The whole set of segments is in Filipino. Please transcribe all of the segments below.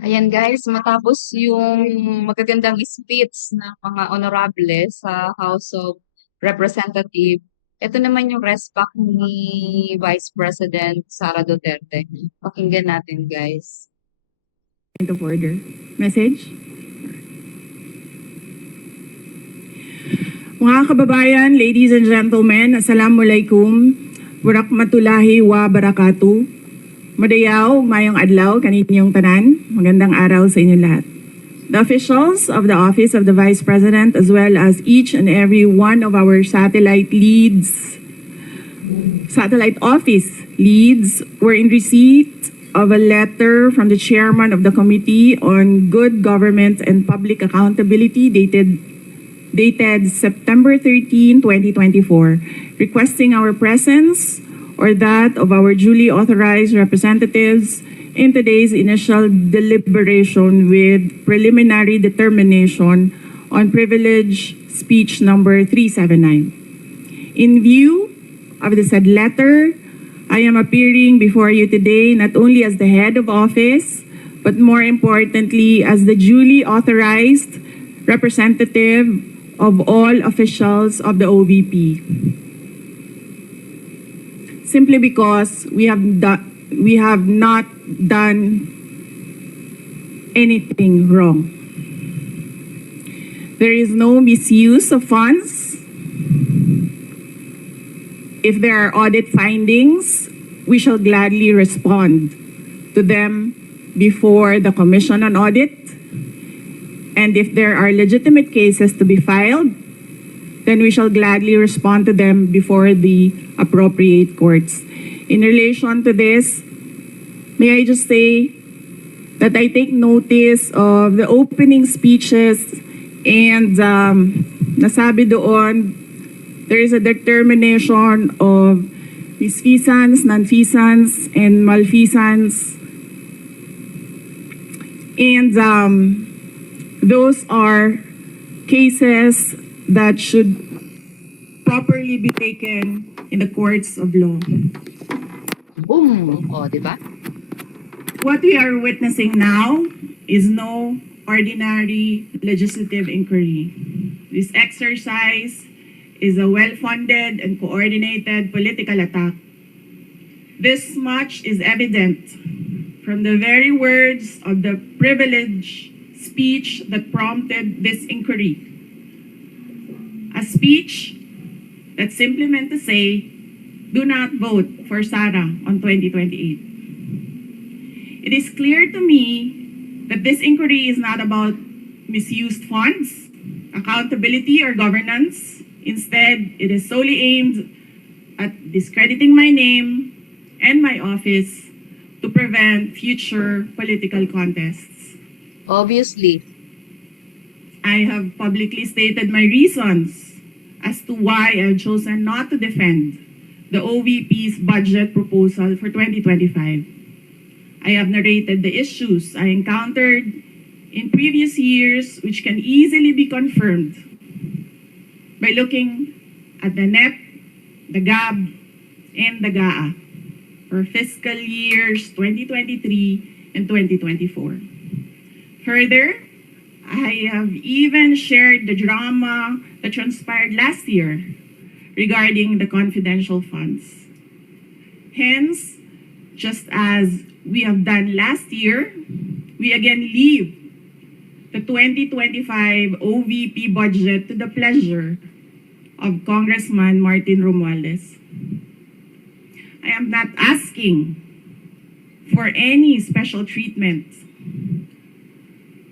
Ayan guys, matapos yung magagandang speech ng mga honorable sa House of Representative, ito naman yung respack ni Vice President Sara Duterte. Pakinggan natin guys. Point of order. Message? Mga kababayan, ladies and gentlemen, Assalamualaikum, Warakmatullahi wa Barakatuh. Madayaw, mayong adlaw, kaninyong tanan. Magandang araw sa inyo lahat. The officials of the Office of the Vice President as well as each and every one of our satellite office leads were in receipt of a letter from the chairman of the Committee on Good Government and Public Accountability dated September 13, 2024, requesting our presence or that of our duly authorized representatives in today's initial deliberation with preliminary determination on privilege speech number 379. In view of the said letter, I am appearing before you today not only as the head of office, but more importantly as the duly authorized representative of all officials of the OVP. Simply because we have not done anything wrong. There is no misuse of funds. If there are audit findings, we shall gladly respond to them before the Commission on Audit. And if there are legitimate cases to be filed, then we shall gladly respond to them before the appropriate courts. In relation to this, may I just say that I take notice of the opening speeches and nasabi doon, there is a determination of misfeasance, nonfeasance, and malfeasance. And those are cases that should properly be taken in the courts of law. Boom! O, di ba? What we are witnessing now is no ordinary legislative inquiry. This exercise is a well-funded and coordinated political attack. This much is evident from the very words of the privileged speech that prompted this inquiry. A speech that simply meant to say, do not vote for Sara on 2028. It is clear to me that this inquiry is not about misused funds, accountability, or governance. Instead, it is solely aimed at discrediting my name and my office to prevent future political contests. Obviously. I have publicly stated my reasons as to why I have chosen not to defend the OVP's budget proposal for 2025. I have narrated the issues I encountered in previous years, which can easily be confirmed by looking at the NEP, the GAB, and the GAA for fiscal years 2023 and 2024. Further, I have even shared the drama that transpired last year regarding the confidential funds. Hence, just as we have done last year, we again leave the 2025 OVP budget to the pleasure of Congressman Martin Romualdez. I am not asking for any special treatment,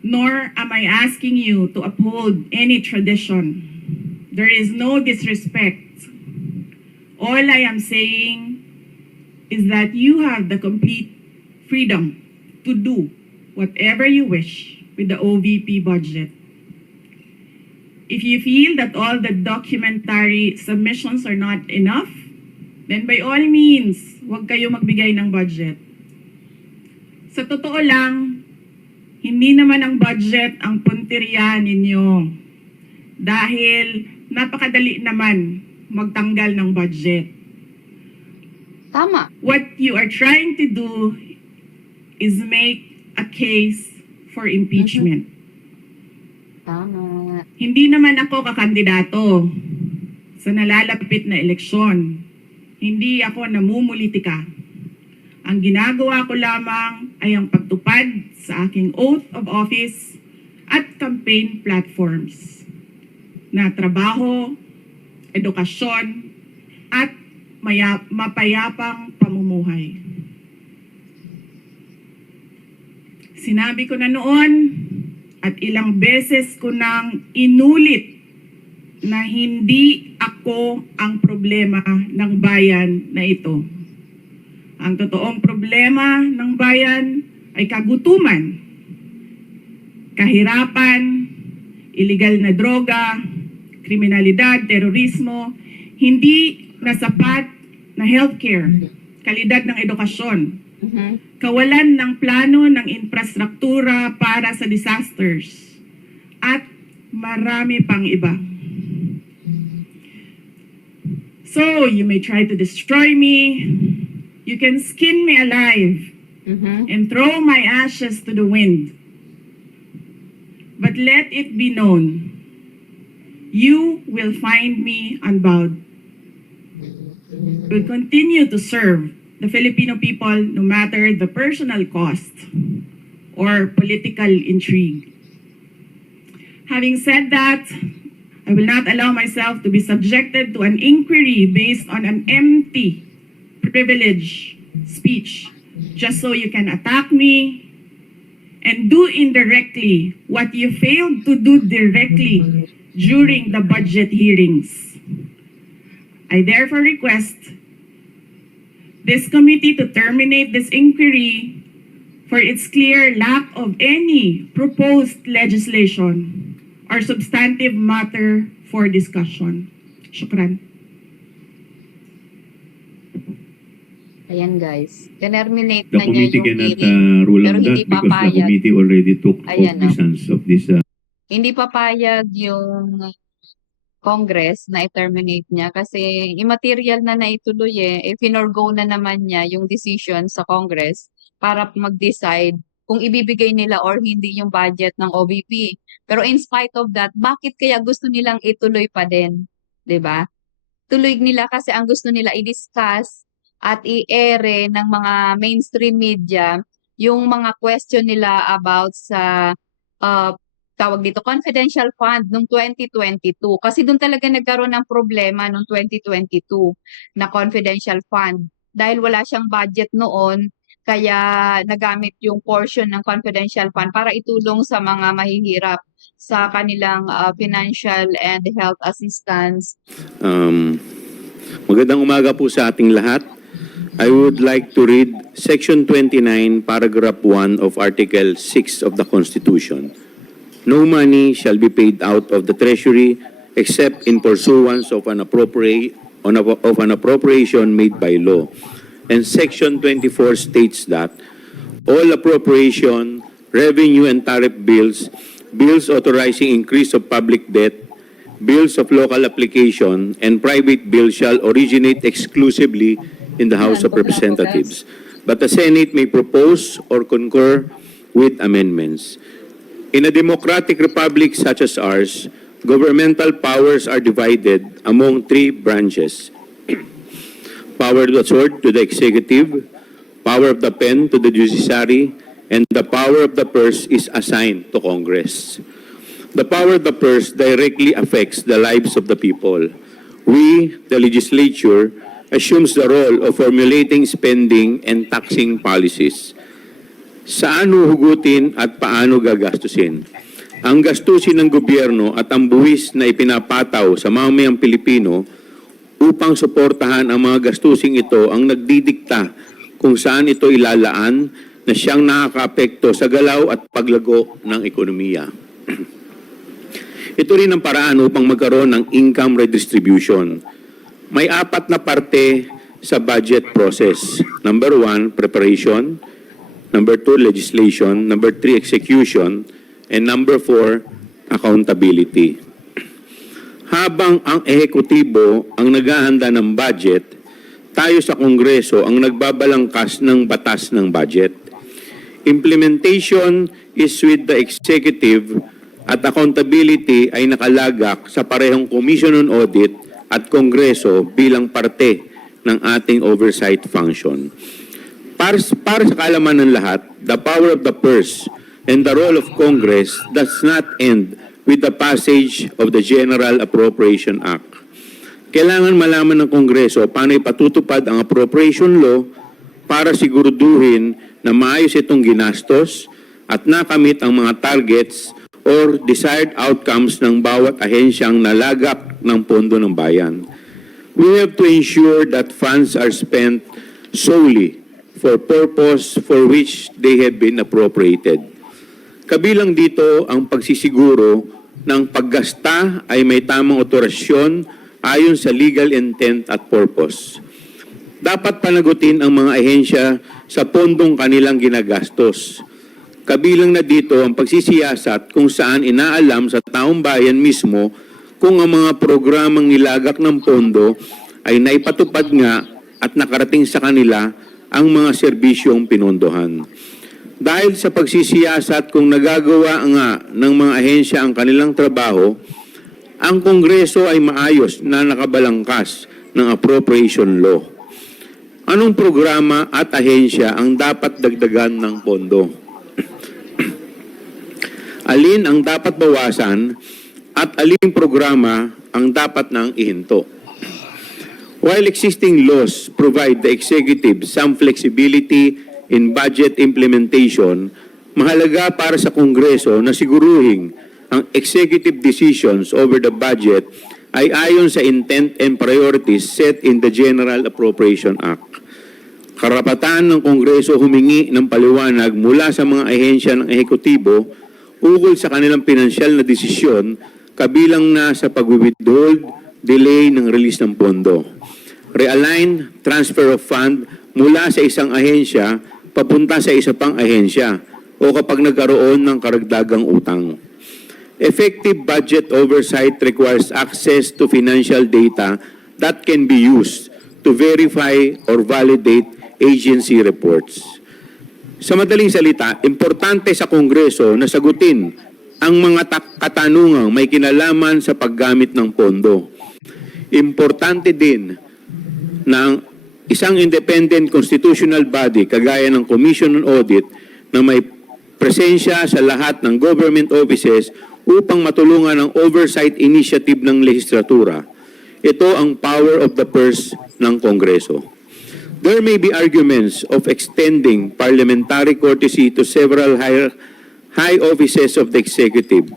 nor am I asking you to uphold any tradition. There is no disrespect. All I am saying is that you have the complete freedom to do whatever you wish with the OVP budget. If you feel that all the documentary submissions are not enough, then by all means, huwag kayo magbigay ng budget. Sa totoo lang, hindi naman ang budget ang punteriya ninyo. Dahil napakadali naman magtanggal ng budget. Tama. What you are trying to do is make a case for impeachment. Tama. Hindi naman ako kakandidato sa nalalapit na eleksyon. Hindi ako namumulitika. Ang ginagawa ko lamang ay ang pagtupad sa aking oath of office at campaign platforms na trabaho, edukasyon, at mapayapang pamumuhay. Sinabi ko na noon at ilang beses ko nang inulit na hindi ako ang problema ng bayan na ito. Ang totoong problema ng bayan ay kagutuman, kahirapan, iligal na droga, kriminalidad, terorismo, hindi na sapat na healthcare, kalidad ng edukasyon, kawalan ng plano ng infrastruktura para sa disasters, at marami pang iba. So, you may try to destroy me, you can skin me alive, and throw my ashes to the wind. But let it be known, you will find me unbowed. Will continue to serve the Filipino people no matter the personal cost or political intrigue. Having said that, I will not allow myself to be subjected to an inquiry based on an empty privilege speech just so you can attack me and do indirectly what you failed to do directly during the budget hearings. I therefore request this committee to terminate this inquiry for its clear lack of any proposed legislation or substantive matter for discussion. Shukran. Ayan guys, terminate The na niya committee yung cannot hearing. rule pero on hindi that because the papayag. committee already took Ayan, cognizance of this. Hindi papayag yung Congress na i-terminate niya kasi immaterial na naituloy if inorgo na naman niya yung decision sa Congress para mag-decide kung ibibigay nila or hindi yung budget ng OVP. Pero in spite of that, bakit kaya gusto nilang ituloy pa din? 'Di ba? Tuloy nila kasi ang gusto nila i-discuss at i-ere ng mga mainstream media yung mga question nila about sa uh, tawag dito, confidential fund noong 2022. Kasi doon talaga nagkaroon ng problema noong 2022 na confidential fund. Dahil wala siyang budget noon, kaya nagamit yung portion ng confidential fund para itulong sa mga mahihirap sa kanilang financial and health assistance. Magandang umaga po sa ating lahat. I would like to read Section 29, Paragraph 1 of Article 6 of the Constitution. No money shall be paid out of the Treasury except in pursuance of an appropriation made by law. And Section 24 states that all appropriation, revenue and tariff bills, bills authorizing increase of public debt, bills of local application, and private bills shall originate exclusively in the House of Representatives. But the Senate may propose or concur with amendments. In a democratic republic such as ours, governmental powers are divided among three branches. Power of the sword to the executive, power of the pen to the judiciary, and the power of the purse is assigned to Congress. The power of the purse directly affects the lives of the people. We, the legislature, assumes the role of formulating spending and taxing policies. Saan huhugutin at paano gagastusin? Ang gastusin ng gobyerno at ang buwis na ipinapataw sa mamayang Pilipino upang suportahan ang mga gastusing ito ang nagdidikta kung saan ito ilalaan na siyang nakakaapekto sa galaw at paglago ng ekonomiya. Ito rin ang paraan upang magkaroon ng income redistribution. May apat na parte sa budget process. Number 1, preparation. Number 2, legislation. Number 3, execution. And number 4, accountability. Habang ang ehekutibo ang naghahanda ng budget, tayo sa Kongreso ang nagbabalangkas ng batas ng budget. Implementation is with the executive at accountability ay nakalagak sa parehong Commission on Audit at Kongreso bilang parte ng ating oversight function. Para sa kaalaman ng lahat, the power of the purse and the role of Congress does not end with the passage of the General Appropriation Act. Kailangan malaman ng Kongreso paano ipatutupad ang appropriation law para siguraduhin na maayos itong ginastos at nakamit ang mga targets or desired outcomes ng bawat ahensyang nalagak ng pondo ng bayan. We have to ensure that funds are spent solely for purpose for which they have been appropriated. Kabilang dito ang pagsisiguro ng paggasta ay may tamang otorasyon ayon sa legal intent at purpose. Dapat panagutin ang mga ahensya sa pondong kanilang ginagastos. Kabilang na dito ang pagsisiyasat kung saan inaalam sa taong bayan mismo kung ang mga programang nilagak ng pondo ay naipatupad nga at nakarating sa kanila ang mga serbisyong pinondohan. Dahil sa pagsisiyasat kung nagagawa nga ng mga ahensya ang kanilang trabaho, ang Kongreso ay maayos na nakabalangkas ng appropriation law. Anong programa at ahensya ang dapat dagdagan ng pondo? Alin ang dapat bawasan at aling programa ang dapat nang ihinto? While existing laws provide the executive some flexibility in budget implementation, mahalaga para sa Kongreso na siguruhin ang executive decisions over the budget ay ayon sa intent and priorities set in the General Appropriation Act. Karapatan ng Kongreso humingi ng paliwanag mula sa mga ahensya ng ehekutibo ukol sa kanilang pinansyal na desisyon kabilang na sa pag-withhold, delay ng release ng pondo. Realign, transfer of fund mula sa isang ahensya papunta sa isa pang ahensya o kapag nagkaroon ng karagdagang utang. Effective budget oversight requires access to financial data that can be used to verify or validate agency reports. Sa madaling salita, importante sa Kongreso na sagutin ang mga katanungang may kinalaman sa paggamit ng pondo. Importante din na ang isang independent constitutional body kagaya ng Commission on Audit na may presensya sa lahat ng government offices upang matulungan ang oversight initiative ng legislatura. Ito ang power of the purse ng Kongreso. There may be arguments of extending parliamentary courtesy to several high offices of the executive.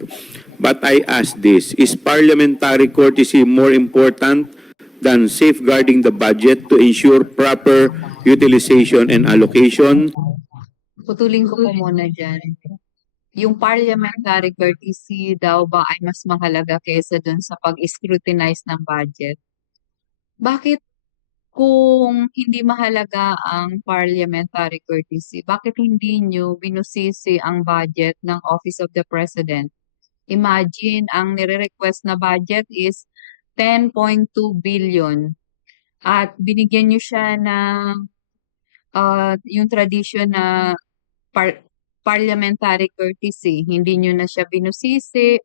But I ask this, is parliamentary courtesy more important than safeguarding the budget to ensure proper utilization and allocation? Putulin ko po muna dyan. Yung parliamentary courtesy daw ba ay mas mahalaga kaysa dun sa pag-scrutinize ng budget? Bakit kung hindi mahalaga ang parliamentary courtesy, bakit hindi nyo binusisi ang budget ng Office of the President? Imagine, ang nire-request na budget is 10.2 billion at binigyan nyo siya ng yung tradition na parliamentary courtesy. Hindi nyo na siya binusisi,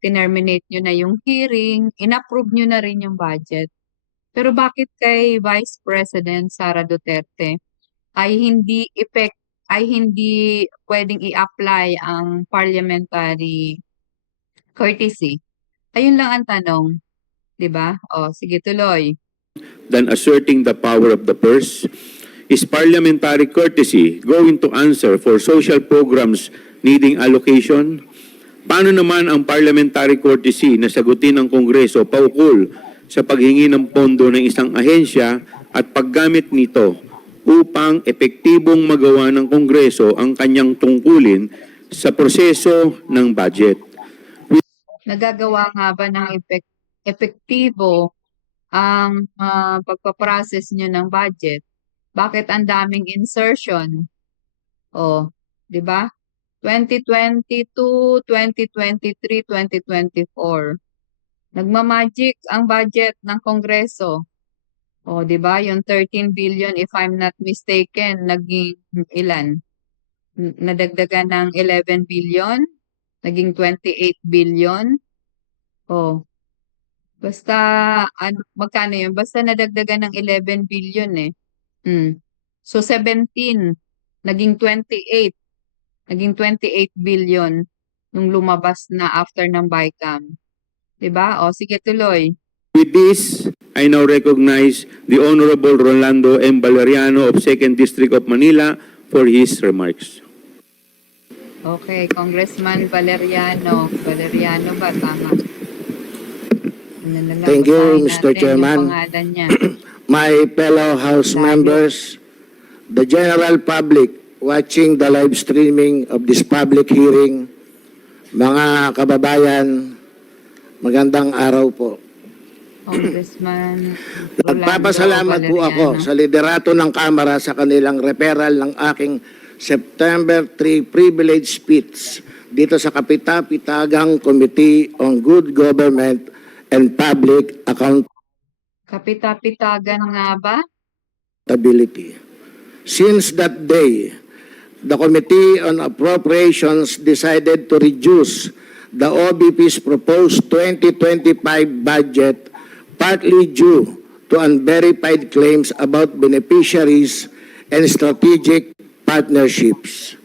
tinerminate nyo na yung hearing, inapprove nyo na rin yung budget. Pero bakit kay Vice President Sara Duterte ay hindi pwedeng i-apply ang parliamentary courtesy? Ayun lang ang tanong, 'di ba? O sige, tuloy. Than asserting the power of the purse? Is parliamentary courtesy going to answer for social programs needing allocation? Paano naman ang parliamentary courtesy na sagutin ng Kongreso paukol sa paghingi ng pondo ng isang ahensya at paggamit nito upang epektibong magawa ng Kongreso ang kanyang tungkulin sa proseso ng budget? Nagagawa nga ba ng epektibo ang pagpaprocess nyo ng budget? Bakit ang daming insertion? O, di ba? 2022, 2023, 2024. Nagmamagic ang budget ng Kongreso. O, di ba? Yung 13 billion, if I'm not mistaken, naging ilan? nadagdagan ng 11 billion, naging 28 billion. Oh, basta magkano yun? Basta nadagdagan ng 11 billion eh. So 17, naging 28, naging 28 billion nung lumabas na after ng BICAM. 'Di ba? O sige, tuloy. With this, I now recognize the Honorable Rolando M. Valeriano of 2nd District of Manila for his remarks. Okay, Congressman Valeriano. Valeriano ba? Tama. Ano na lang, Thank you, basahin Mr. natin yung Chairman. pangalan niya. My fellow House Layo. members, the general public watching the live streaming of this public hearing, mga kababayan, magandang araw po. Congressman Rolando Nagpapasalamat po ako Valeriano. sa liderato ng Kamara sa kanilang referral ng aking September 3 privilege speech dito sa Kapita-Pitagang Committee on Good Government and Public Kapita-pitagan nga ba? Accountability. Since that day, the Committee on Appropriations decided to reduce the OBP's proposed 2025 budget partly due to unverified claims about beneficiaries and strategic partnerships.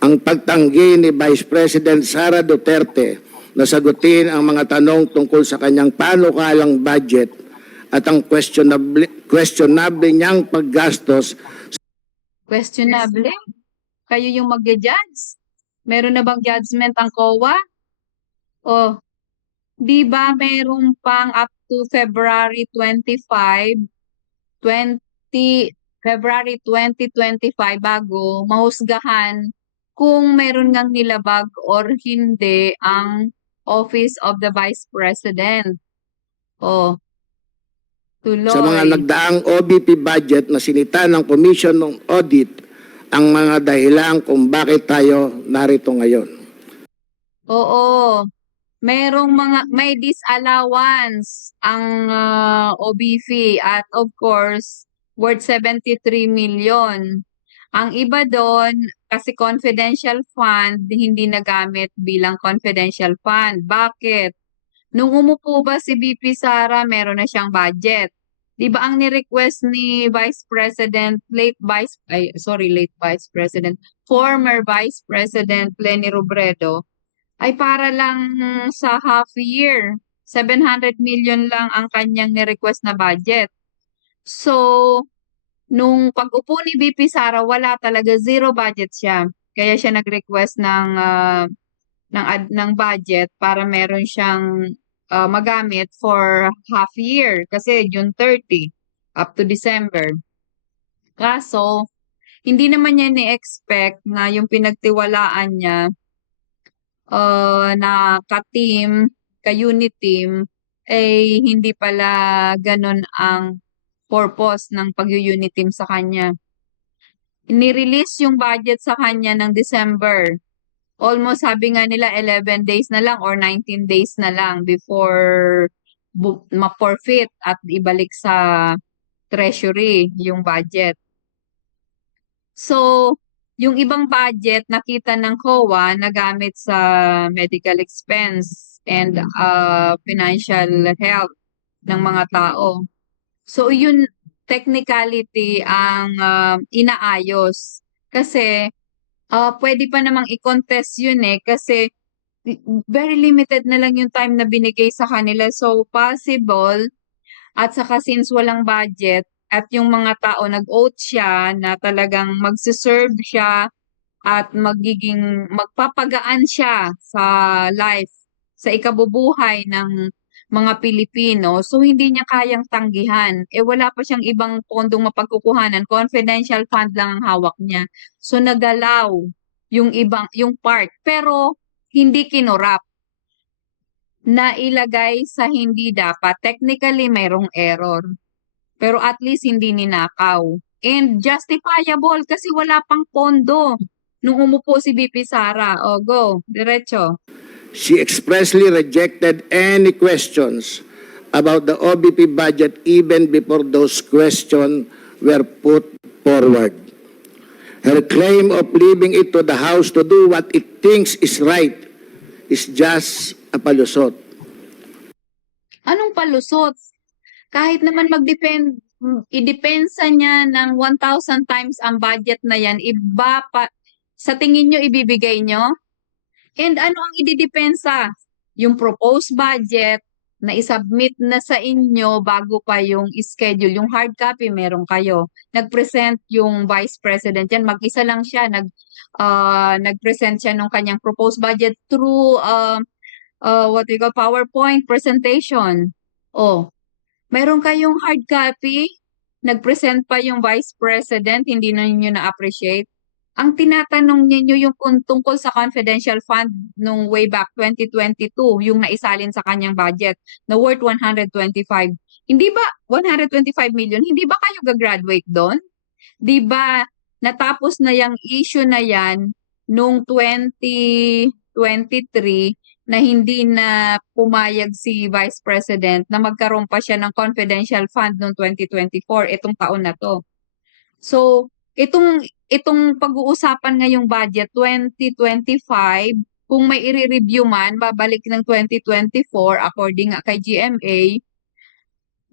Ang pagtanggi ni Vice President Sara Duterte na sagutin ang mga tanong tungkol sa kanyang panukalang budget at ang questionable niyang paggastos Questionable? Kayo yung magja-judge? Meron na bang judgment ang COA? O, di ba meron pang up to February 25, February 2025 bago mahusgahan kung meron ngang nilabag or hindi ang Office of the Vice President. O, tuloy. sa mga nagdaang OBP budget na sinita ng Commission ng Audit ang mga dahilan kung bakit tayo narito ngayon. Oo. May disallowance ang OBP at of course worth 73 million. Ang iba doon kasi confidential fund hindi nagamit bilang confidential fund. Bakit? Nung umupo ba si BP Sara, meron na siyang budget. 'Di ba ang ni-request ni former Vice President Leni Robredo ay para lang sa half year. 700 million lang ang kanyang ni-request na budget. So, nung pag-upo ni BP Sara, wala talaga, zero budget siya. Kaya siya nag-request ng budget para meron siyang magamit for half year kasi June 30 up to December. Kaso, hindi naman niya ni-expect na yung pinagtiwalaan niya na ka-team, ka-unit team, ay hindi pala ganun ang purpose ng pag-unit team sa kanya. Ni-release yung budget sa kanya ng December. Almost sabi nga nila 11 days na lang or 19 days na lang before ma-forfeit at ibalik sa treasury yung budget. So, yung ibang budget nakita ng COA nagamit sa medical expense and financial health ng mga tao. So, yun technicality ang inaayos. Kasi pwede pa namang i-contest yun eh kasi very limited na lang yung time na binigay sa kanila. So, possible at saka since walang budget at yung mga tao nag-oath siya na talagang magsiserve siya at magpapagaan siya sa life, sa ikabubuhay ng mga Pilipino. So, hindi niya kayang tanggihan. Eh, wala pa siyang ibang pondong mapagkukuhanan. Confidential fund lang ang hawak niya. So, nagalaw yung part. Pero, hindi kinurap. Nailagay sa hindi dapat. Technically, mayroong error. Pero at least hindi ninakaw. And justifiable kasi wala pang pondo nung umupo si BP Sara. O, go. Diretso. She expressly rejected any questions about the OBP budget even before those questions were put forward. Her claim of leaving it to the House to do what it thinks is right is just a palusot. Anong palusot? Kahit naman idepensa niya ng 1,000 times ang budget na yan, iba pa, sa tingin nyo ibibigay nyo? And ano ang ididepensa? Yung proposed budget na isubmit na sa inyo bago pa yung schedule. Yung hard copy, meron kayo. Nag-present yung Vice President yan. Mag-isa lang siya. Nag-present siya ng kanyang proposed budget through what we call PowerPoint presentation. Oh, meron kayong hard copy. Nag-present pa yung Vice President. Hindi na ninyo na-appreciate. Ang tinatanong ninyo yung tungkol sa confidential fund nung way back 2022, yung naisalin sa kanyang budget na worth 125. Hindi ba 125 million? Hindi ba kayo gagraduate doon? Di ba natapos na yung issue na yan nung 2023 na hindi na pumayag si Vice President na magkaroon pa siya ng confidential fund noong 2024, itong taon na to. So, itong pag-uusapan ngayong budget 2025, kung may i-review man, babalik ng 2024 according nga kay GMA,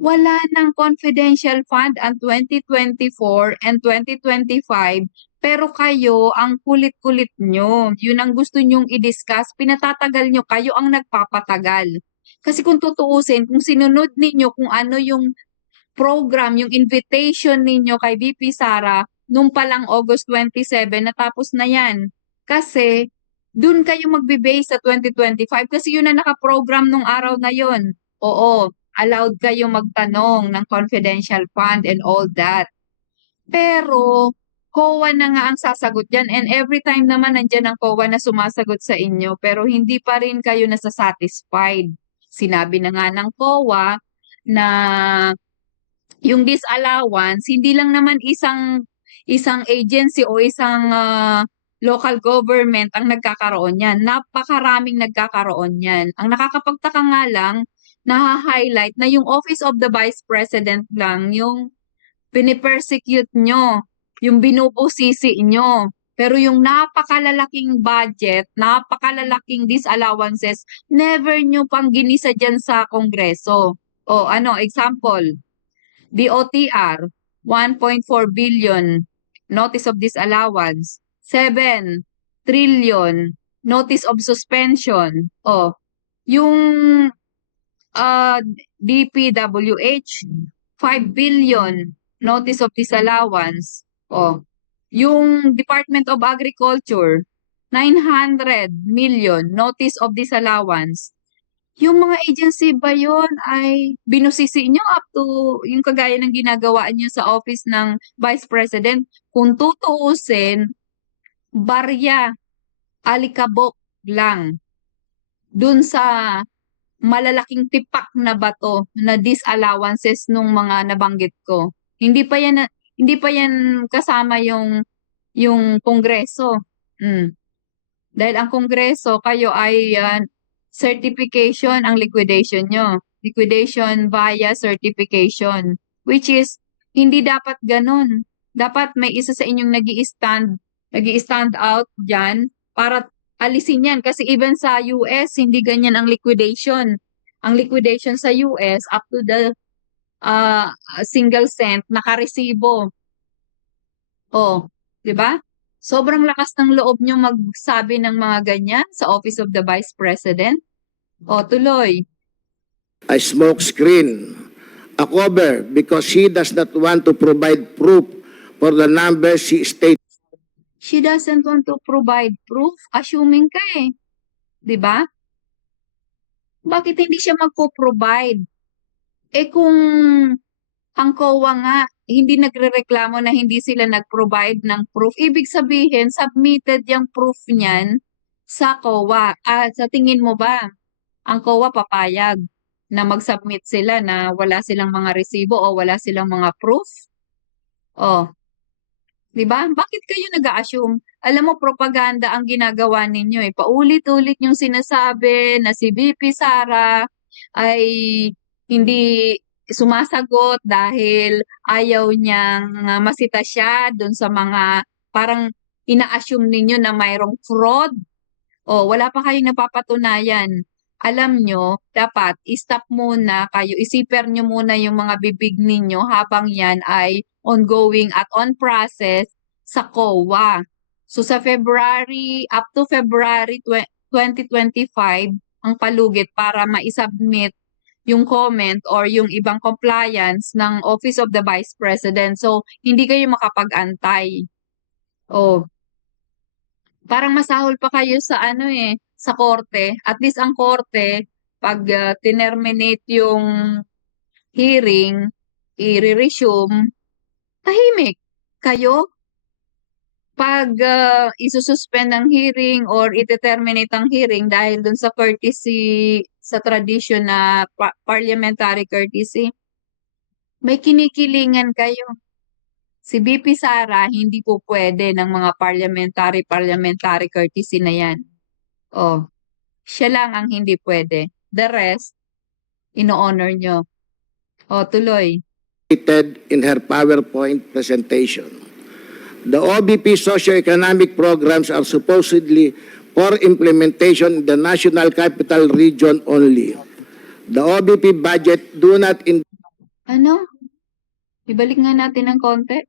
wala ng confidential fund ang 2024 and 2025, pero kayo, ang kulit-kulit nyo. Yun ang gusto nyong i-discuss. Pinatatagal nyo, kayo ang nagpapatagal. Kasi kung tutuusin, kung sinunod ninyo kung ano yung program, yung invitation ninyo kay VP Sara, nung palang August 27, natapos na yan. Kasi, dun kayo magbe-base sa 2025 kasi yun na nakaprogram nung araw na yon. Oo, allowed kayo magtanong ng confidential fund and all that. Pero, COA na nga ang sasagot yan and every time naman nandyan ang COA na sumasagot sa inyo pero hindi pa rin kayo nasasatisfied. Sinabi na nga ng COA na yung disallowance, hindi lang naman isang agency o isang local government ang nagkakaroon yan. Napakaraming nagkakaroon yan. Ang nakakapagtaka nga lang, na-highlight na yung Office of the Vice President lang yung pinipersecute nyo, yung binubusisi nyo. Pero yung napakalalaking budget, napakalalaking disallowances, never nyo pang ginisa dyan sa Kongreso. O ano, example, DOTR, 1.4 billion notice of disallowance, 7 trillion notice of suspension. O, yung DPWH, 5 billion notice of disallowance. O, yung Department of Agriculture, 900 million notice of disallowance. Yung mga agency ba yun ay binusisi nyo up to yung kagaya ng ginagawa nyo sa office ng Vice President? Kung tutuusin, barya, alikabok lang dun sa malalaking tipak na bato na disallowances nung mga nabanggit ko. Hindi pa yan kasama yung Kongreso. Dahil ang Kongreso, kayo ay certification ang liquidation nyo. Liquidation via certification. Which is, hindi dapat ganun. Dapat may isa sa inyong nag-i-stand out dyan para alisin yan. Kasi even sa US, hindi ganyan ang liquidation. Ang liquidation sa US, up to the single cent, nakaresibo. Oh, di ba? Sobrang lakas ng loob nyo magsabi ng mga ganyan sa Office of the Vice President. O, tuloy. A smoke screen, a cover because she does not want to provide proof for the numbers she stated. She doesn't want to provide proof. Assuming ka eh. Di ba? Bakit hindi siya magpo-provide? Eh kung ang COA nga, hindi nagrereklamo na hindi sila nag-provide ng proof. Ibig sabihin, submitted yung proof niyan sa COA. Sa tingin mo ba, ang COA papayag na mag-submit sila na wala silang mga resibo o wala silang mga proof? Oh, di ba? Bakit kayo nag-a-assume? Alam mo, propaganda ang ginagawa ninyo eh. Paulit-ulit yung sinasabi na si VP Sara ay hindi sumasagot dahil ayaw niyang masita siya doon sa mga parang ina-assume ninyo na mayroong fraud o wala pa kayong napapatunayan. Alam nyo, dapat i-stop muna kayo, isiper nyo muna yung mga bibig ninyo habang yan ay ongoing at on process sa COA. So sa February, up to February 2025, ang palugit para ma-submit yung comment or yung ibang compliance ng Office of the Vice President. So, hindi kayo makapag-antay. O, parang masahol pa kayo sa ano sa korte. At least ang korte, pag tinerminate yung hearing, i-resume, tahimik. Kayo, pag isususpend ang hearing or ite-terminate ang hearing dahil dun sa courtesy, sa tradition na parliamentary courtesy, may kinikilingan kayo. Si BP Sara, hindi po pwede ng mga parliamentary courtesy na yan. Oh, siya lang ang hindi pwede. The rest, ino-honor nyo. Oh, tuloy. Stated in her PowerPoint presentation. The OBP socioeconomic programs are supposedly for implementation in the National Capital Region only. The OBP budget do not Ano? Ibalik nga natin ng konti.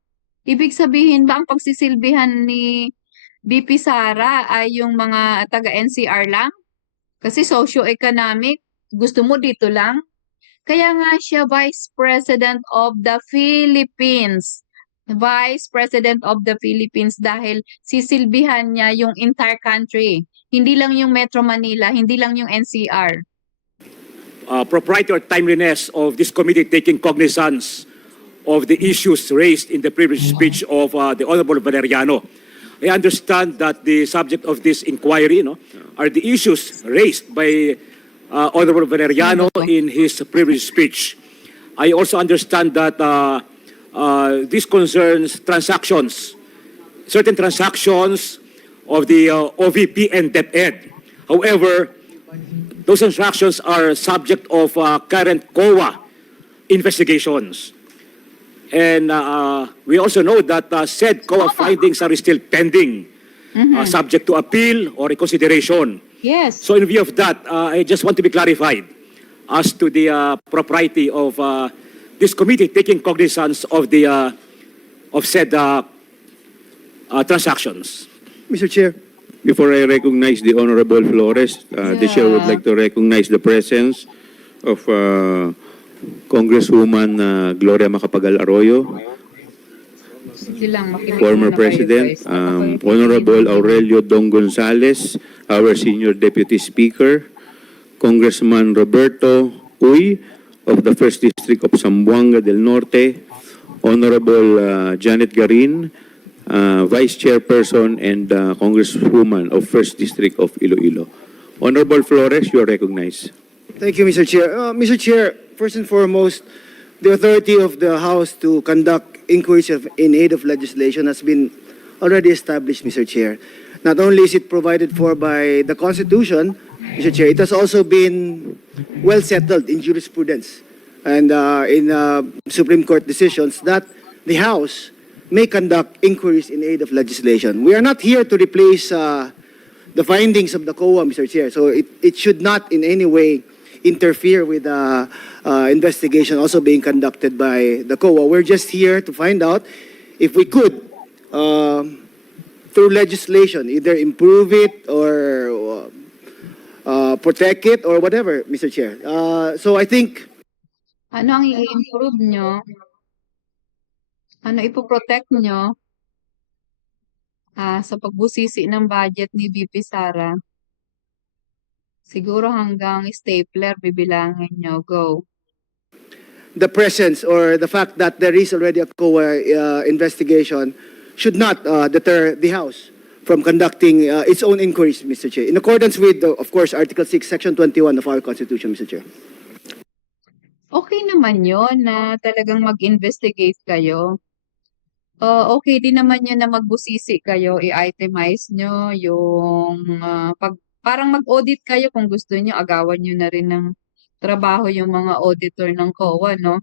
Ibig sabihin ba ang pagsisilbihan ni BP Sara ay yung mga taga-NCR lang? Kasi socio-economic, gusto mo dito lang? Kaya nga siya Vice President of the Philippines. Vice President of the Philippines dahil sisilbihan niya yung entire country. Hindi lang yung Metro Manila, hindi lang yung NCR. Propriety or timeliness of this committee taking cognizance of the issues raised in the previous speech of the Honorable Valeriano. I understand that the subject of this inquiry are the issues raised by Honorable Valeriano in his previous speech. I also understand that this concerns transactions, certain transactions of the OVP and DepEd. However, those transactions are subject of current COA investigations. And we also know that said COA findings are still pending, subject to appeal or reconsideration. Yes. So in view of that, I just want to be clarified as to the propriety of this committee taking cognizance of the of said transactions. Mr. Chair. Before I recognize the Honorable Flores, the chair would like to recognize the presence of Congresswoman Gloria Macapagal Arroyo, Sige lang, makinig former muna kayo, President, guys. Ako- Honorable Aurelio Dong Gonzales, our Senior Deputy Speaker, Congressman Roberto Uy of the 1st District of Zamboanga del Norte, Honorable Janet Garin, Vice Chairperson and Congresswoman of 1st District of Iloilo. Honorable Flores, you are recognized. Thank you, Mr. Chair. Mr. Chair, first and foremost, the authority of the House to conduct inquiries in aid of legislation has been already established, Mr. Chair. Not only is it provided for by the Constitution, Mr. Chair, it has also been well settled in jurisprudence and in Supreme Court decisions that the House may conduct inquiries in aid of legislation. We are not here to replace the findings of the COA, Mr. Chair, so it should not in any way interfere with the investigation also being conducted by the COA. We're just here to find out if we could, through legislation, either improve it or protect it or whatever, Mr. Chair. So I think Ano ang i-improve nyo? Ano ipoprotect nyo? Sa pagbusisi ng budget ni VP Sara. Siguro hanggang stapler bibilangin nyo. Go. the presence or the fact that there is already a COA investigation should not deter the House from conducting its own inquiries, Mr. Chair, in accordance with, of course, Article 6, Section 21 of our Constitution, Mr. Chair. Okay naman yun na talagang mag-investigate kayo. Okay din naman yun na magbusisi kayo, i-itemize nyo yung parang mag-audit kayo kung gusto nyo, agawan nyo na rin ng trabaho yung mga auditor ng COA, no?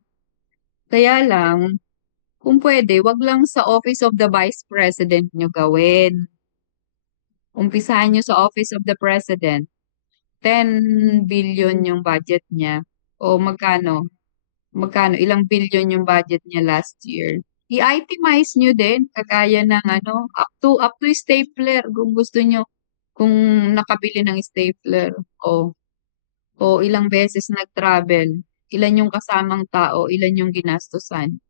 Kaya lang, Kung pwede, wag lang sa Office of the Vice President nyo gawin. Umpisahan nyo sa Office of the President. 10 billion yung budget niya. O magkano? Magkano? Ilang billion yung budget niya last year. I-itemize nyo din, kagaya ng ano, up to stapler, kung gusto nyo, kung nakabili ng stapler. O ilang beses nag-travel, ilan yung kasamang tao, ilan yung ginastusan.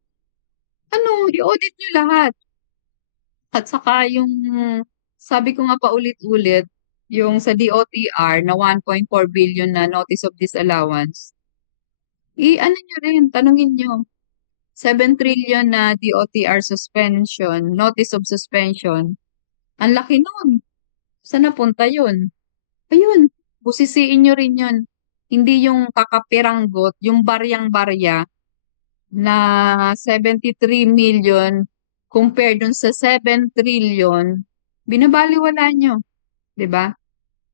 Ano, i-audit nyo lahat. At saka yung, sabi ko nga paulit-ulit, yung sa DOTR na 1.4 billion na notice of disallowance, ano nyo rin, tanungin nyo. 7 trillion na DOTR suspension, notice of suspension. Ang laki nun. Saan napunta yun? Ayun, busisiin nyo rin yun. Hindi yung kakapiranggot, yung baryang-barya na 73 million compared dun sa 7 trillion, binabaliwala nyo. 'Di ba?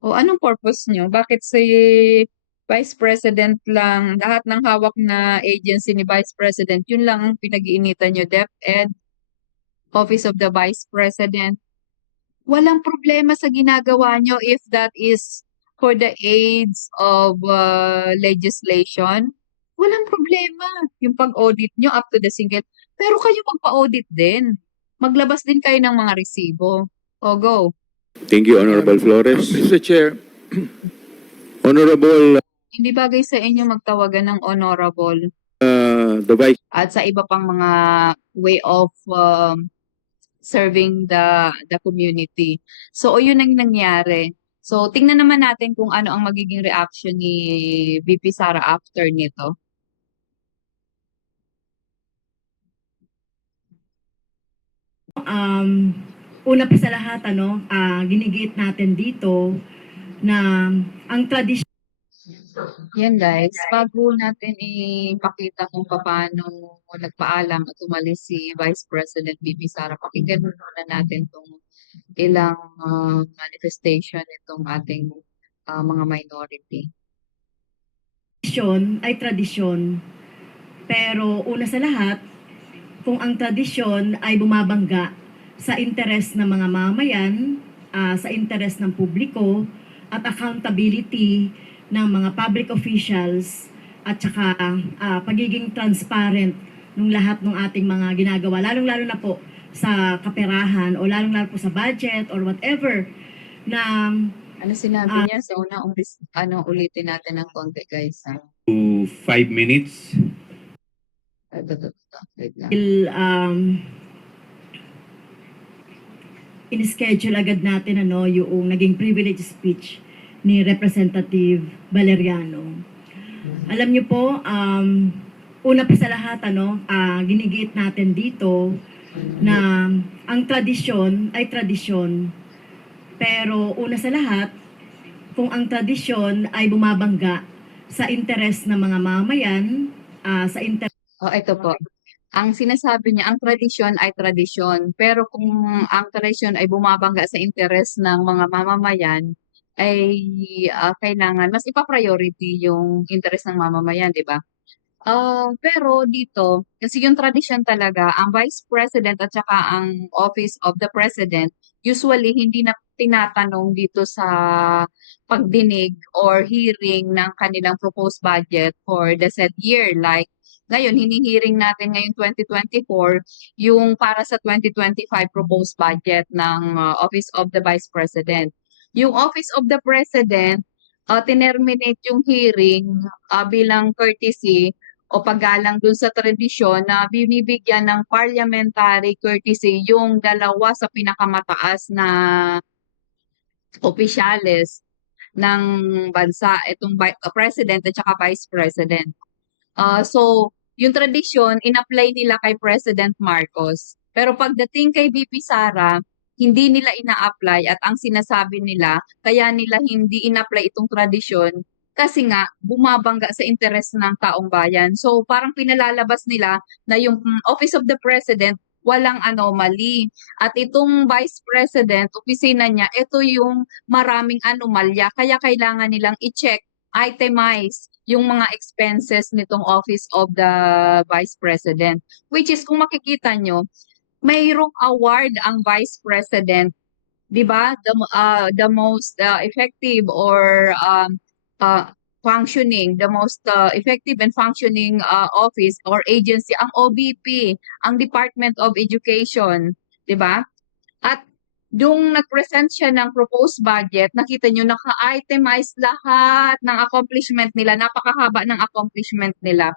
O anong purpose nyo? Bakit si Vice President lang, lahat ng hawak na agency ni Vice President, yun lang ang pinag-iinitan nyo, DepEd, Office of the Vice President. Walang problema sa ginagawa nyo if that is for the aids of legislation. Walang problema yung pag-audit nyo up to the single. Pero kayo magpa-audit din. Maglabas din kayo ng mga resibo. O go. Thank you, Honorable Flores. Mr. Chair, Honorable Hindi bagay sa inyo magtawagan ng honorable the Vice at sa iba pang mga way of serving the community. So, yun ang nangyari. So, tingnan naman natin kung ano ang magiging reaction ni VP Sara after nito. Una pa sa lahat, ginigit natin dito na ang tradisyon Yan guys, bago natin ipakita kung paano nagpaalam at umalis si Vice President VP Sara, pakinggan muna natin itong ilang manifestation itong ating mga minority. ay tradisyon, pero una sa lahat, kung ang tradisyon ay bumabangga sa interes ng mga mamamayan, sa interes ng publiko, at accountability ng mga public officials, at saka pagiging transparent ng lahat ng ating mga ginagawa, lalong-lalo na po sa kaperahan o lalong-lalo po sa budget or whatever na Ano sinabi niya sa una, ulitin natin ng konti guys. Ha? To 5 minutes. Ito. Wait lang. in-schedule agad natin yung naging privilege speech ni Representative Valeriano. Alam niyo po, una pa sa lahat, ginigit natin dito na ang tradisyon ay tradisyon. Pero una sa lahat, kung ang tradisyon ay bumabangga sa interes ng mga mamamayan, sa interes Ito po. Ang sinasabi niya, ang tradisyon ay tradisyon. Pero kung ang tradisyon ay bumabangga sa interes ng mga mamamayan, ay kailangan mas ipa-priority yung interes ng mamamayan, di ba? Pero dito, kasi yung tradisyon talaga, ang Vice President at saka ang Office of the President, usually hindi na tinatanong dito sa pagdinig or hearing ng kanilang proposed budget for the said year. Like, ngayon, hinihiring natin ngayon 2024, yung para sa 2025 proposed budget ng Office of the Vice President. Yung Office of the President, tinerminate yung hearing bilang courtesy o paggalang dun sa tradisyon na binibigyan ng parliamentary courtesy yung dalawa sa pinakamataas na opisyales ng bansa, itong President at saka Vice President. So, yung tradisyon, in-apply nila kay President Marcos. Pero pagdating kay VP Sara, hindi nila ina-apply at ang sinasabi nila, kaya nila hindi in-apply itong tradisyon kasi nga bumabangga sa interes ng taong bayan. So parang pinalalabas nila na yung Office of the President walang anomaly. At itong Vice President, opisina niya, ito yung maraming anomalya. Kaya kailangan nilang i-check, itemize yung mga expenses nitong Office of the Vice President. Which is, kung makikita nyo, mayroong award ang Vice President, 'di ba? The most effective or functioning, the most effective and functioning office or agency, ang OBP, ang Department of Education, 'di ba? At yung nag-present siya ng proposed budget, nakita nyo, naka-itemize lahat ng accomplishment nila, napakahaba ng accomplishment nila.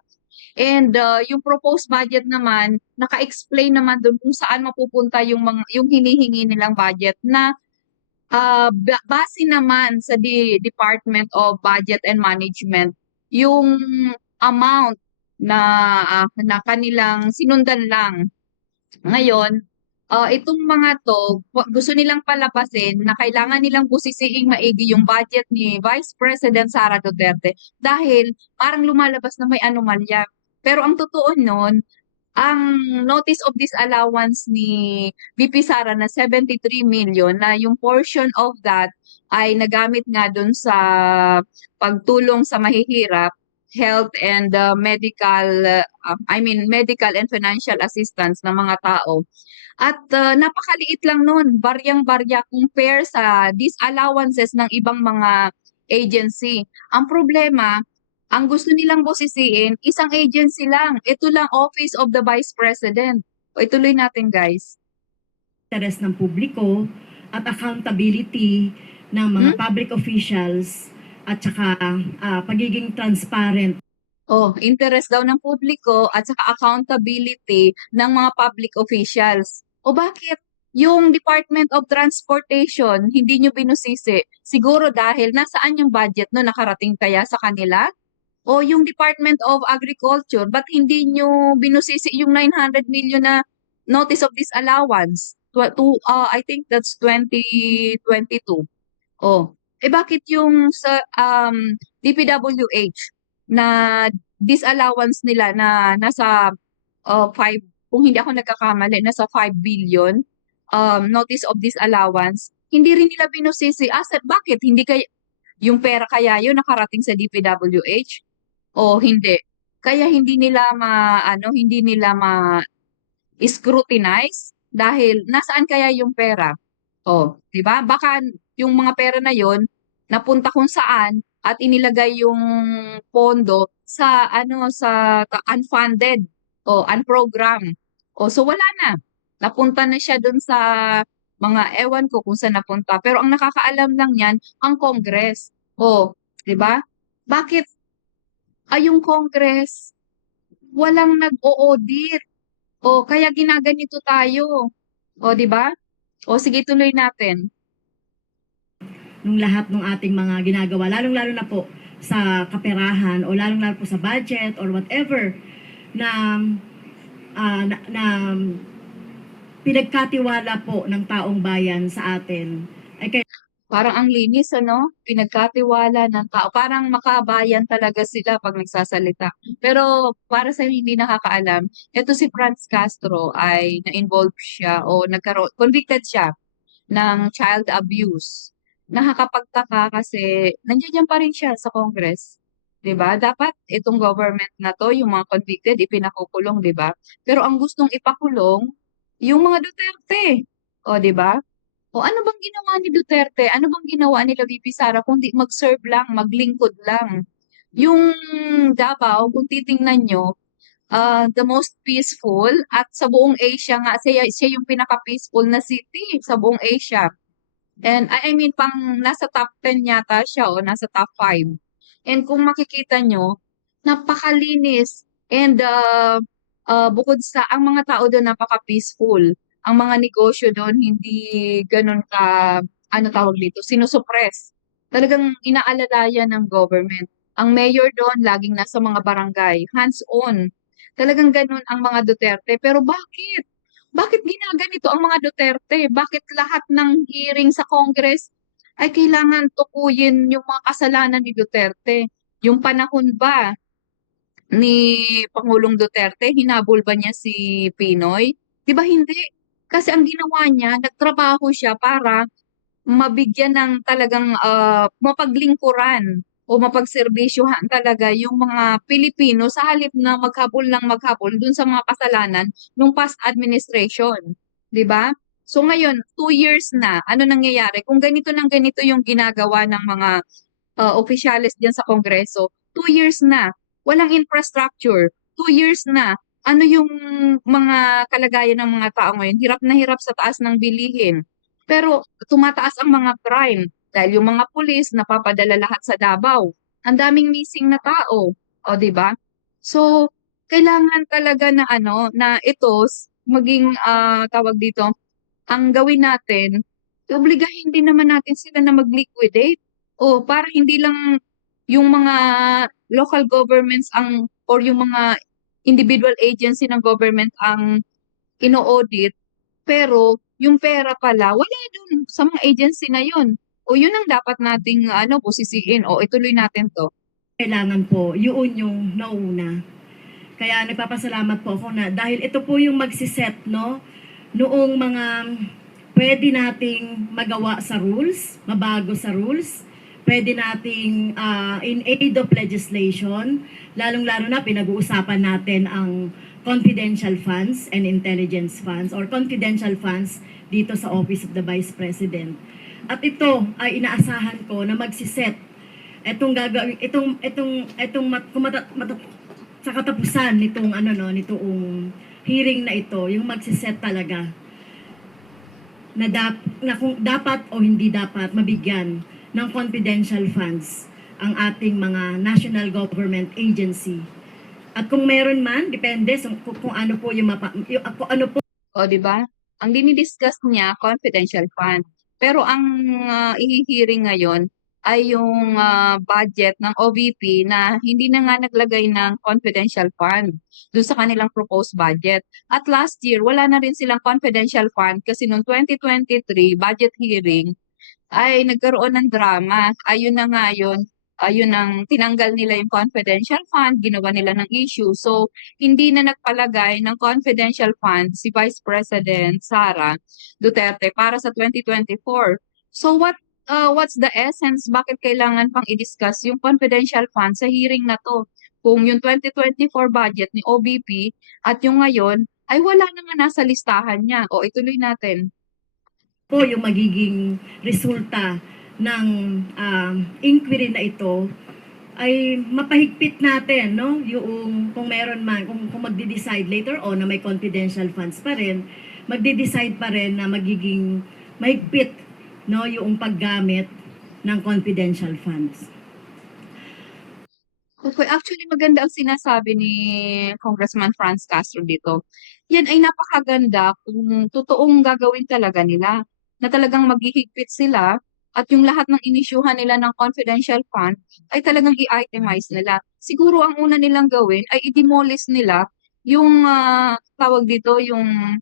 And yung proposed budget naman, naka-explain naman doon kung saan mapupunta yung hinihingi nilang budget na base naman sa Department of Budget and Management yung amount na kanilang sinundan lang. Ngayon, itong mga to, gusto nilang palabasin na kailangan nilang busisiing maigi yung budget ni Vice President Sara Duterte dahil parang lumalabas na may anomalya. Pero ang totoo nun, ang notice of disallowance ni VP Sara na 73 million na yung portion of that ay nagamit nga dun sa pagtulong sa mahihirap, health and medical and financial assistance ng mga tao. At napakaliit lang nun, baryang-barya compare sa disallowances ng ibang mga agency. Ang problema, ang gusto nilang busisiin, isang agency lang. Ito lang, Office of the Vice President. O ituloy natin, guys. Interes ng publiko at accountability ng mga public officials at saka pagiging transparent. Interest daw ng publiko at saka accountability ng mga public officials. O bakit? Yung Department of Transportation, hindi nyo binusisi. Siguro dahil nasaan yung budget no, nakarating kaya sa kanila? O yung Department of Agriculture, ba't hindi nyo binusisi yung 900 million na notice of disallowance? I think that's 2022. Bakit yung sa DPWH na disallowance nila na nasa 5, kung hindi ako nagkakamali, nasa 5 billion notice of disallowance, hindi rin nila binusisi. Bakit? Hindi kaya, yung pera kaya yun nakarating sa DPWH? O hindi? Kaya hindi nila scrutinize dahil nasaan kaya yung pera? 'Di ba? Baka yung mga pera na yon napunta kung saan at inilagay yung pondo sa unfunded o unprogram. So wala na. Napunta na siya doon sa mga ewan ko kung saan napunta. Pero ang nakakaalam lang yan, ang Congress. 'Di ba? Bakit yung Congress walang nag-o-audit? Kaya ginaganito tayo. 'Di ba? Sige, tuloy natin. Nung lahat ng ating mga ginagawa, lalong-lalo na po sa kaperahan o lalong-lalo po sa budget or whatever na pinagkatiwala po ng taong bayan sa atin. Parang ang linis, pinagkatiwala ng tao. Parang makabayan talaga sila pag nagsasalita. Pero para sa hindi nakakaalam, ito si Franz Castro ay na-involve siya o convicted siya ng child abuse. Nakakapagtaka kasi nandiyan pa rin siya sa Congress. 'Di ba? Dapat itong government na to, yung mga convicted ipinakukulong, 'di ba? Pero ang gustong ipakulong yung mga Duterte. 'Di ba? Ano bang ginawa ni Duterte? Ano bang ginawa nila VP Sara kundi mag-serve lang, maglingkod lang? Yung Davao, kung titingnan nyo, the most peaceful at sa buong Asia nga, siya yung pinaka-peaceful na city sa buong Asia. And I mean, nasa top 10 yata siya o nasa top 5. And kung makikita nyo, napakalinis. And bukod sa, ang mga tao doon napaka-peaceful. Ang mga negosyo doon hindi ganun sinusuppress. Talagang inaalalayan ng government. Ang mayor doon laging nasa mga barangay, hands-on. Talagang ganun ang mga Duterte. Pero bakit? Bakit ginaganito ang mga Duterte? Bakit lahat ng hearing sa Congress ay kailangan tukuyin yung mga kasalanan ni Duterte? Yung panahon ba ni Pangulong Duterte, hinabol ba niya si Pinoy? Di ba hindi? Kasi ang ginawa niya, nagtrabaho siya para mabigyan ng talagang mapaglingkuran o mapagserbisyohan talaga yung mga Pilipino sa halip na maghabol ng maghabol dun sa mga kasalanan ng past administration, 'di ba? So ngayon, 2 years na, ano nangyayari? Kung ganito ng ganito yung ginagawa ng mga opisyales diyan sa Kongreso, 2 years na, walang infrastructure, 2 years na, ano yung mga kalagayan ng mga tao ngayon? Hirap na hirap sa taas ng bilihin. Pero tumataas ang mga crime dahil yung mga pulis napapadala lahat sa Davao. Ang daming missing na tao, o 'di ba? So, kailangan talaga na ano, na ito maging tawag dito, ang gawin natin, obligahin din naman natin sila na mag-liquidate. O para hindi lang yung mga local governments ang or yung mga individual agency ng government ang ino-audit, pero yung pera pala wala dun sa mga agency na yun. O yun ang dapat nating ano, busisiin o ituloy natin 'to. Kailangan po, yun yung nauna. Kaya nagpapasalamat po ako na dahil ito po yung magsiset, no, noong mga pwede nating magawa sa rules, mabago sa rules, pwede nating in aid of legislation, lalong-lalo na pinag-uusapan natin ang confidential funds and intelligence funds or confidential funds dito sa Office of the Vice President. At ito ay inaasahan ko na magsiset etong gagawin sa katapusan nitong nitong hearing na ito, yung magsiset talaga na kung dapat o hindi dapat mabigyan ng confidential funds ang ating mga national government agency. At kung meron man, depende kung ano po kung ano po O 'di ba? Ang dinidiscuss niya confidential fund. Pero ang ihi-hearing ngayon ay yung budget ng OVP na hindi na nga naglagay ng confidential fund dun sa kanilang proposed budget. At last year, wala na rin silang confidential fund kasi noong 2023 budget hearing ay nagkaroon ng drama. Ayun na nga yun, ayun ang tinanggal nila yung confidential fund, ginawa nila ng issue. So, hindi na nagpalagay ng confidential fund si Vice President Sara Duterte para sa 2024. So, what's the essence? Bakit kailangan pang i-discuss yung confidential fund sa hearing na to? Kung yung 2024 budget ni OBP at yung ngayon ay wala naman nasa listahan niya. O ituloy natin. po yung magiging resulta ng inquiry na ito ay mapahigpit natin, no? Yung kung meron man, kung magde-decide later on na may confidential funds pa rin, magde-decide pa rin na magiging mahigpit, no, yung paggamit ng confidential funds. Okay, actually maganda ang sinasabi ni Congressman Franz Castro dito. Yan ay napakaganda kung totoong gagawin talaga nila, na talagang maghihigpit sila at yung lahat ng inisyuhan nila ng confidential fund ay talagang i-itemize nila. Siguro ang una nilang gawin ay i-demolish nila yung tawag dito, yung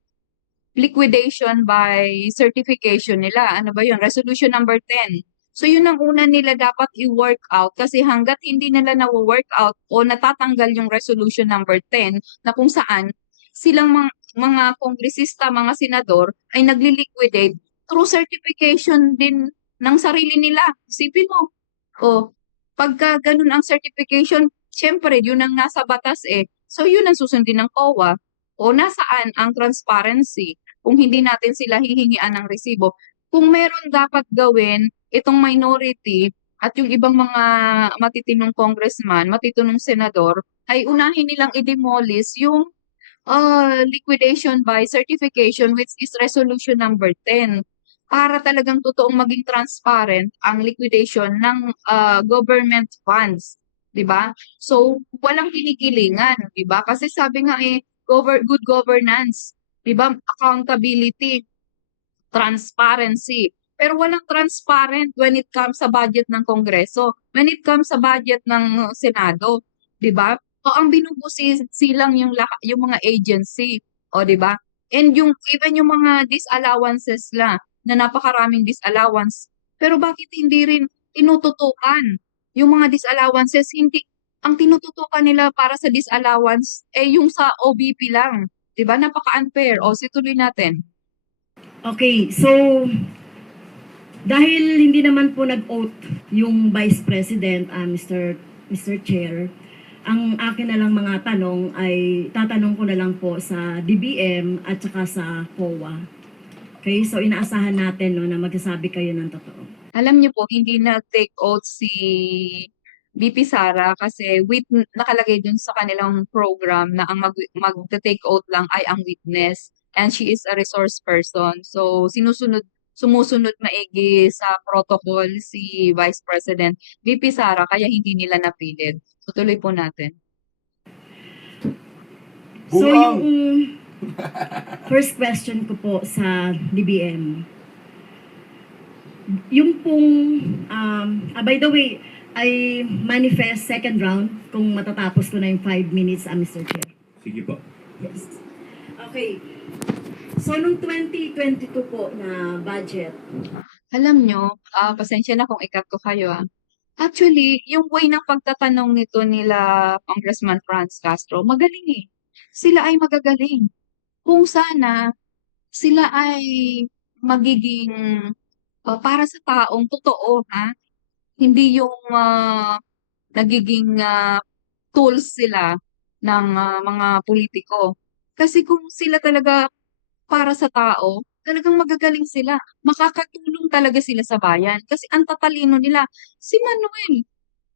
liquidation by certification nila. Ano ba yun? Resolution number 10. So yun ang una nila dapat i-work out kasi hanggat hindi nila na-work out o natatanggal yung resolution number 10 na kung saan silang mga kongresista, mga senador ay nagli-liquidate through certification din ng sarili nila. Isipin mo. O, pagka ganun ang certification, syempre yun ang nasa batas eh. So yun ang susundin ng COA. O nasaan ang transparency kung hindi natin sila hihingian ng resibo? Kung meron dapat gawin itong minority at yung ibang mga matitinong congressman, matitinong senador, ay unahin nilang i-demolish yung liquidation by certification which is resolution number 10 para talagang totoong maging transparent ang liquidation ng government funds, 'di ba? So walang kinikilingan, 'di ba? Kasi sabi nga good governance, 'di ba? Accountability, transparency. Pero walang transparent when it comes sa budget ng Kongreso, when it comes sa budget ng Senado, 'di ba? O ang binubusi lang yung mga agency, o 'di ba? And yung even yung mga disallowances na napakaraming disallowance. Pero bakit hindi rin tinututukan yung mga disallowances? Hindi ang tinututukan nila para sa disallowance yung sa OBP lang. 'Di ba? Napaka-unfair. O situloy natin. Okay, so dahil hindi naman po nag-oath yung Vice President, Mr. Chair, ang akin na lang mga tanong ay tatanong ko na lang po sa DBM at saka sa COA. Okay, so inaasahan natin no, na magsasabi kayo ng totoo. Alam niyo po, hindi nag-take oath si VP Sara kasi nakalagay dun sa kanilang program na ang mag-take oath lang ay ang witness and she is a resource person. So, sumusunod maigi sa protocol si Vice President VP Sara kaya hindi nila napilit. So, tuloy po natin. So yung first question ko po sa DBM. Yung pong, by the way, I manifest second round kung matatapos ko na yung 5 minutes, Mr. Chair. Sige po. Okay. So, nung 2022 po na budget, Alam nyo, pasensya na kung ikat ko kayo. Actually, yung way ng pagtatanong nito nila Congressman Franz Castro, magaling eh. Sila ay magagaling. Kung sana sila ay magiging para sa taong totoo, ha? Hindi yung nagiging tools sila ng mga politiko. Kasi kung sila talaga para sa tao, talagang magagaling sila. Makakatulong talaga sila sa bayan. Kasi ang tatalino nila. Si Manuel,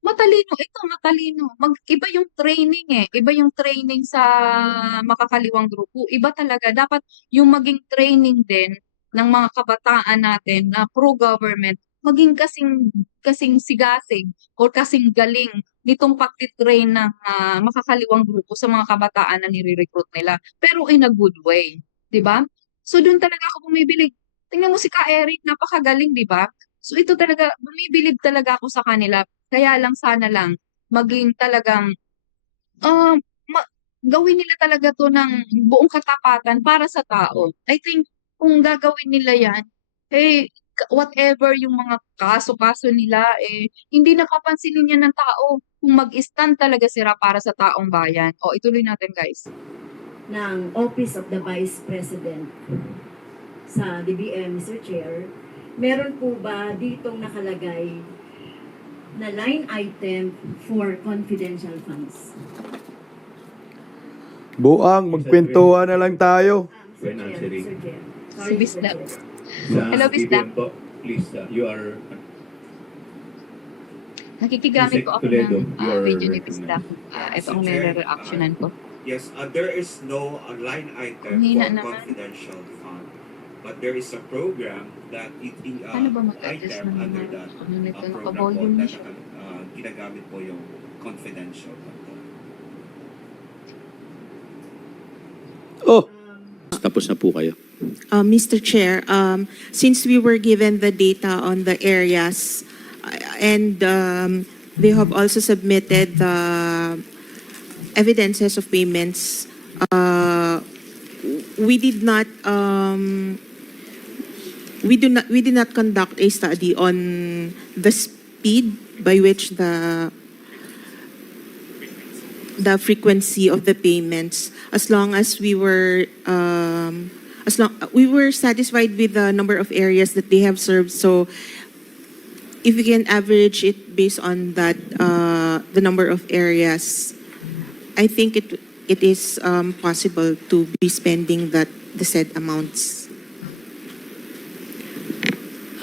matalino. Ito, matalino. Iba yung training eh. Iba yung training sa makakaliwang grupo. Iba talaga. Dapat yung maging training din ng mga kabataan natin na pro-government, maging kasing sigasig o kasing galing nitong pagtitrain ng makakaliwang grupo sa mga kabataan na nire-recruit nila. Pero in a good way. 'Di ba? So doon talaga ako bumibilig. Tingnan mo si Ka Eric, napakagaling, 'di ba? So ito talaga, bumibilib talaga ako sa kanila. Kaya lang sana lang maging talagang gawin nila talaga 'to ng buong katapatan para sa tao. I think kung gagawin nila 'yan, eh whatever yung mga kaso-kaso nila, eh hindi napapansinin yan ng tao kung mag-stand talaga sila para sa taong bayan. O ituloy natin, guys. ng Office of the Vice President sa DBM, Mr. Chair, meron po ba ditong nakalagay na line item for confidential funds? Buang, magpintuan na lang tayo. Mr. When Chair, answering. Mr. Chair. Si Sorry, Mr. Bisda. Chair. Sa Hello, Bisda. BBM po, please, you are Nakikigamit ko ako Toledo, ng you are video ni recommended. Bisda. Ito ang nire-reactionan ko. Yes, there is no line item Mahina for naman. confidential fund, but there is a program that Paano ba mag-adjust item ng under mga that ano nito? program po Naka-volume na na siya. ginagamit po yung confidential fund. Oh, Tapos na po kayo. Mr. Chair, since we were given the data on the areas and they have also submitted the evidences of payments, we did not conduct a study on the speed by which the frequency of the payments, as long as we were satisfied with the number of areas that they have served. So if we can average it based on that, the number of areas, I think it is possible to be spending the said amounts.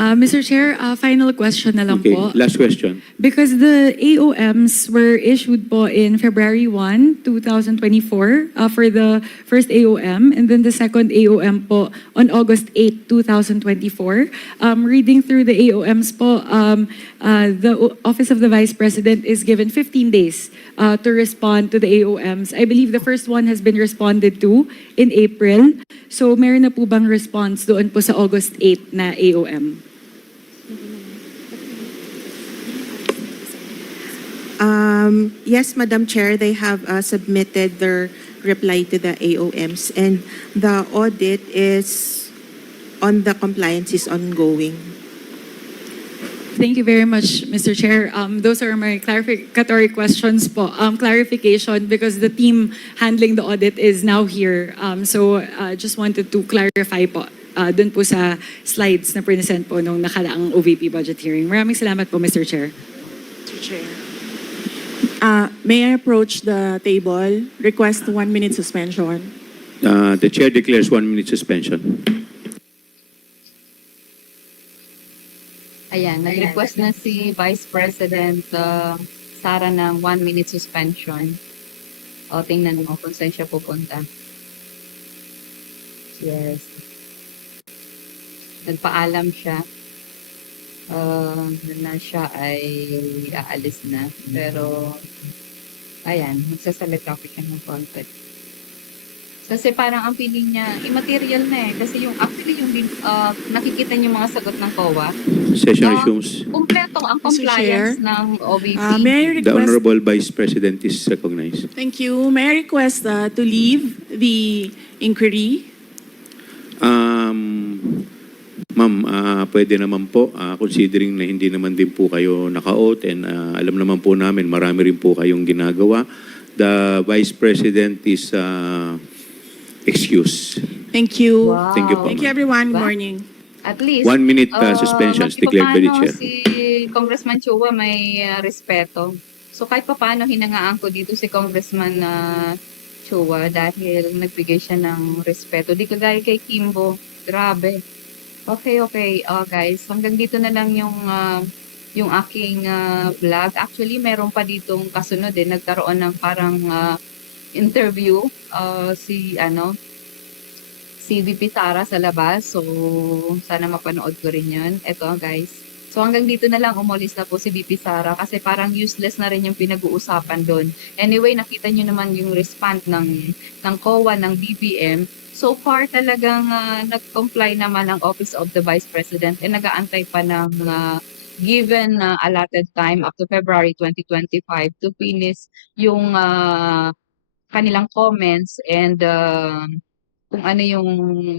Mr. Chair, final question na lang Okay, po. last question. Because the AOMs were issued po in February 1, 2024 for the first AOM, and then the second AOM po on August 8, 2024. Reading through the AOMs po, the Office of the Vice President is given 15 days to respond to the AOMs. I believe the first one has been responded to in April. So meron na po bang response doon po sa August 8 na AOM? Yes, Madam Chair, they have submitted their reply to the AOMs, and the audit is on the compliance is ongoing. Thank you very much, Mr. Chair. Those are my clarificatory questions po. Clarification because the team handling the audit is now here. So just wanted to clarify po. dun po sa slides na present po nung nakalaang OVP budget hearing. Maraming salamat po, Mr. Chair. Mr. Chair. May I approach the table? Request 1 minute suspension. The chair declares 1 minute suspension. Ayan, nag-request na si Vice President Sara ng 1 minute suspension. O, tingnan mo kung saan siya pupunta. Yes. Nagpaalam siya na siya ay aalis na. Pero, ayan, magsasalita ko siya ng konti. Kasi parang ang feeling niya, immaterial na eh. Kasi yung actually yung nakikita niyo mga sagot ng COA, Session Ah, resumes. kumpleto ang Mr. compliance Chair, ng OVP. May I The request... Honorable Vice President is recognized. Thank you. May I request to leave the inquiry? Ma'am, pwede naman po, considering na hindi naman din po kayo naka-oath and alam naman po namin, marami rin po kayong ginagawa. The Vice President is excused. Thank you. Wow. Thank you po, Thank you, ma'am. everyone. Good Diba? morning. At least, 1 minute suspension is declared by the paano chair. si Congressman Chua may respeto. So kahit pa paano hinangaan ko dito si Congressman Chua dahil nagbigay siya ng respeto. Di kagaya kay Kimbo. Grabe. Okay. Guys, hanggang dito na lang yung aking vlog. Actually, meron pa ditong kasunod eh. Nagkaroon ng parang interview si VP Sara sa labas. So, sana mapanood ko rin yun. Ito, guys. So, hanggang dito na lang umalis na po si VP Sara kasi parang useless na rin yung pinag-uusapan doon. Anyway, nakita nyo naman yung response ng COA, ng BBM. So far, talagang nag-comply naman ang Office of the Vice President and nag-aantay pa ng given allotted time up to February 2025 to finish yung kanilang comments and kung ano yung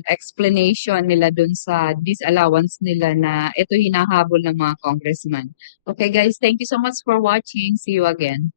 explanation nila dun sa disallowance nila na ito hinahabol ng mga congressman. Okay guys, thank you so much for watching. See you again.